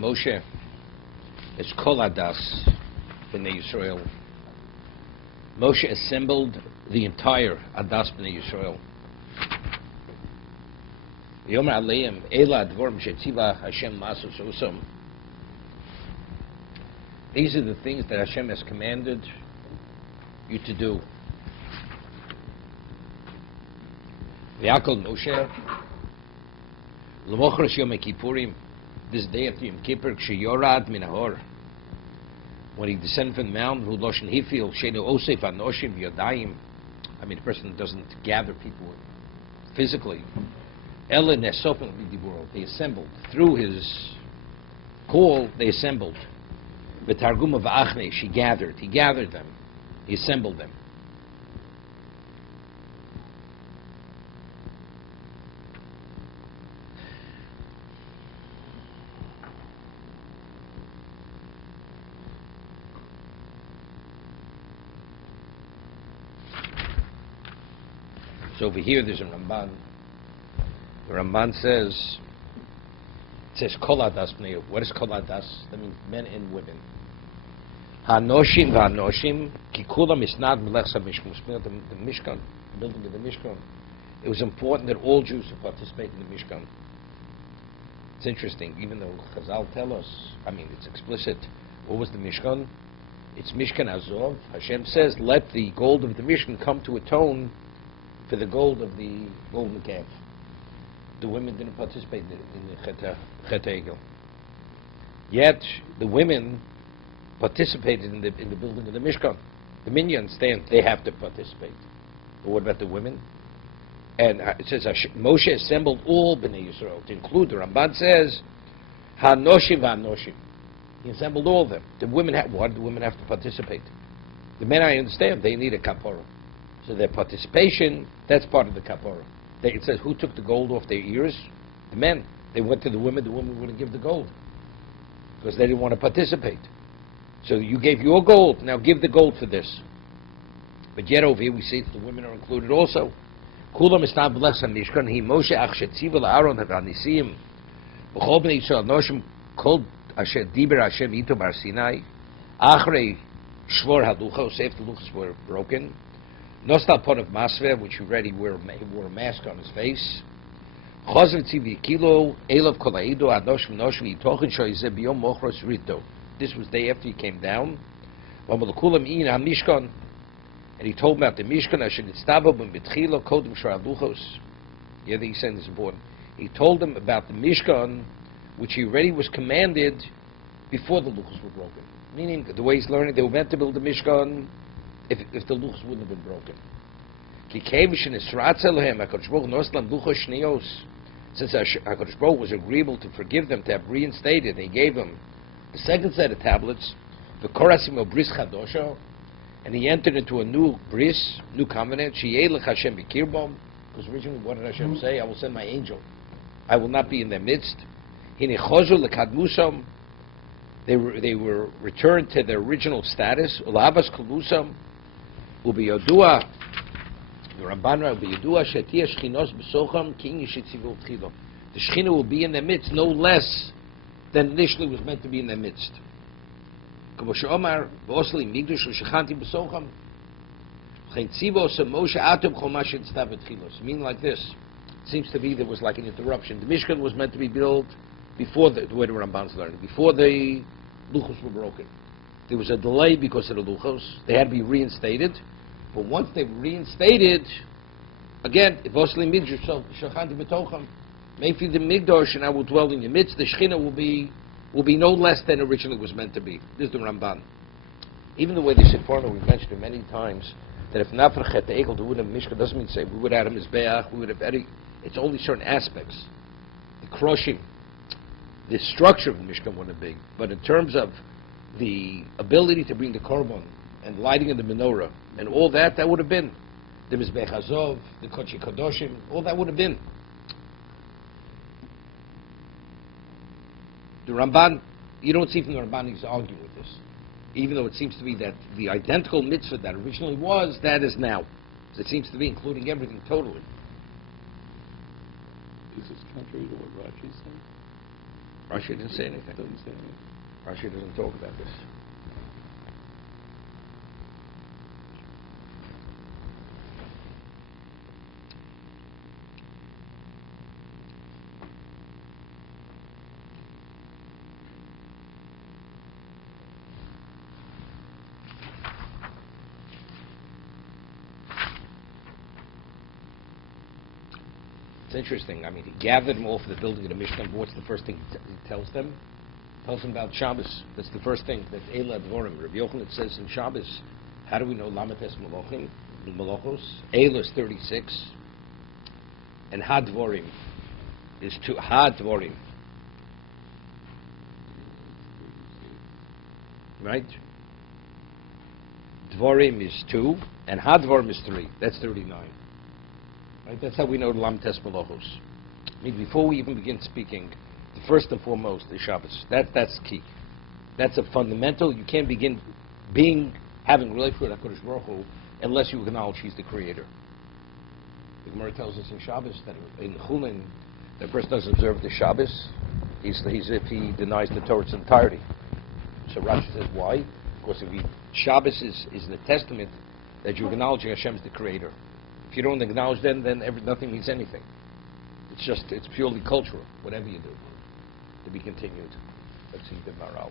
Moshe is Kol Adas B'nai Yisrael. Moshe assembled the entire Adas B'nai Yisrael. Yomer Aleim Ela Advorim Shetziva Hashem Masos Osam. These are the things that Hashem has commanded you to do. Vayakhel Moshe L'mochras Yom Kippurim, this day after Yom Kippur, Ksheyorad Min Hahor, when he descended from the mountain, Hu Loshen Hifil Sheinu Osef Anoshim Yodayim. I mean, the person doesn't gather people physically. Ela Nesofim B'Diburo, they assembled through his call. They assembled. The Targum of Achne, he gathered them, he assembled them. So over here there's a Ramban. The Ramban says, Kol Adas B'nai. What is Kol Adas? That means men and women. Hanoshim v'hanoshim ki kulam isnad melech mishkan. The Mishkan, the building of the Mishkan. It was important that all Jews should participate in the Mishkan. It's interesting, even though Chazal tell us, I mean, it's explicit. What was the Mishkan? It's Mishkan Azov. Hashem says, let the gold of the Mishkan come to atone for the gold of the golden calf. The women didn't participate in the Chet Egel. Yet the women participated in the building of the Mishkan. The minions, they have to participate. But what about the women? And it says Moshe assembled all Bnei Yisrael, to include, the Ramban says, Hanoshim v'hanoshim. He assembled all of them. The women why did the women have to participate? The men, I understand, they need a kapora. So their participation, that's part of the kapora. It says, who took the gold off their ears? The men. They went to the women wouldn't give the gold, because they didn't want to participate. So you gave your gold, now give the gold for this. But yet over here we see that the women are included also. Kulam istam b'lech mishkan hi Moshe ach shetziva la'aron ha'anisim b'chol b'nei Yisrael noshim kol asher diber Hashem ito bar Sinai achrei shvor haluchos, after the luchos were broken. Nostal pot of masveh, which he wore a mask on his face. Chazar tzivi kilo elav kol ha'edo adoshim noshim yitochen shoyzeh biyom mochros rito. This was day after he came down. And he told him about the Mishkan. Yeah, he said this is important. He told them about the Mishkan, which he already was commanded before the luchos were broken. Meaning, the way he's learning, they were meant to build the Mishkan if the luchos wouldn't have been broken. Since HaKadosh Baruch was agreeable to forgive them, to have reinstated, he gave them the second set of tablets, the Korasim of Bris Chadosha, and he entered into a new bris, new covenant. Sheyelech Hashem b'kirbom, because originally what did Hashem say? I will send my angel. I will not be in their midst. Hine chozu lekadmusam. They were returned to their original status. Ulavas kalusam ubiyodua. The Ramban ubiyodua shetia shchinos b'socham king yishitzivu tchilo. The Shechina will be in their midst, no less than initially was meant to be in their midst. Meaning like this. It seems to be there was like an interruption. The Mishkan was meant to be built before the way the Ramban's learning, before the luchos were broken. There was a delay because of the luchos. They had to be reinstated. But once they were reinstated, again, maybe the Migdosh and I will dwell in your midst. The Shechina will be no less than originally was meant to be. This is the Ramban. Even the way they said former, we've mentioned it many times, that if not for Chet Egel, there wouldn't have Mishkan, doesn't mean to say we would have Mizbeach, we would have any. It's only certain aspects. The crushing, the structure of the Mishkan wouldn't be. But in terms of the ability to bring the Korban and lighting of the menorah and all that, that would have been. The Mizbech Azov, the Kodesh Kodoshim, all that would have been. The Ramban, you don't see from the Ramban he's arguing with this. Even though it seems to be that the identical mitzvah that originally was, that is now. So it seems to be including everything totally. Is this contrary to what Rashi said? Rashi didn't say anything. Rashi doesn't talk about this. It's interesting. I mean, he gathered them all for the building of the Mishnah. What's the first thing he tells them? He tells them about Shabbos. That's the first thing. That's Eila Dvorim. Rabbi Yochanan says in Shabbos, how do we know Lamates Malachos? Eila is 36. And Hadvorim is 2. Hadvorim. Right? Dvorim is 2. And Hadvorim is 3. That's 39. Right? That's how we know the Lamates Malachos. I mean, before we even begin speaking, the first and foremost is Shabbos. That's key. That's a fundamental. You can't begin having relationship with HaKadosh Baruch Hu unless you acknowledge He's the Creator. The Gemara tells us in Shabbos that in Chulin, the person doesn't observe the Shabbos, he's if he denies the Torah's entirety. So Rashi says, why? Because Shabbos is the testament that you acknowledge Hashem is the Creator. If you don't acknowledge then nothing means anything. It's purely cultural, whatever you do. To be continued. Let's see the Maral.